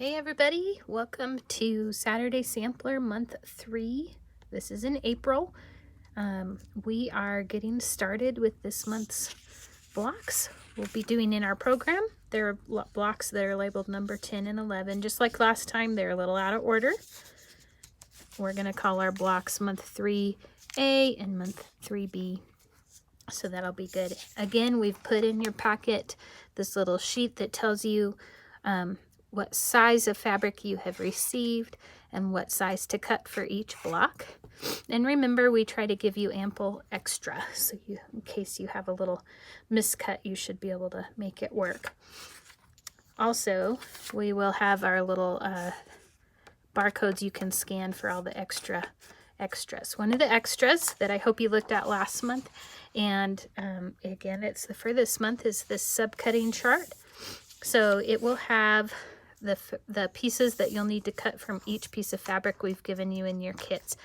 Hey everybody, welcome to Saturday Sampler Month 3. This is in April. We are getting started with this month's blocks we'll be doing in our program. There are blocks that are labeled number 10 and 11. Just like last time, they're a little out of order. We're going to call our blocks month 3A and month 3B. So that'll be good. Again, we've put in your packet this little sheet that tells you what size of fabric you have received and what size to cut for each block. And remember, we try to give you ample extra, so in case you have a little miscut, you should be able to make it work. Also, we will have our little barcodes you can scan for all the extras. One of the extras that I hope you looked at last month, and again, it's for this month, is this subcutting chart. So it will have the pieces that you'll need to cut from each piece of fabric we've given you in your kits.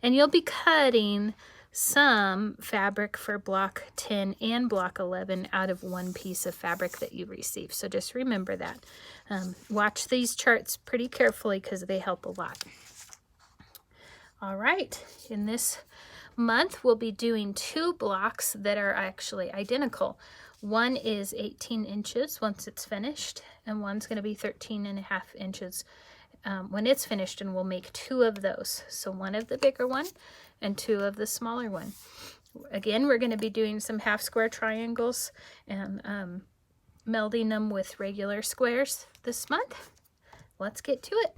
And you'll be cutting some fabric for block 10 and block 11 out of one piece of fabric that you receive. So just remember that. Watch these charts pretty carefully because they help a lot. All right, in this month we'll be doing two blocks that are actually identical. One is 18 inches once it's finished, and one's going to be 13.5 inches when it's finished, and we'll make two of those. So one of the bigger one and two of the smaller one. Again, we're going to be doing some half square triangles and melding them with regular squares this month. Let's get to it.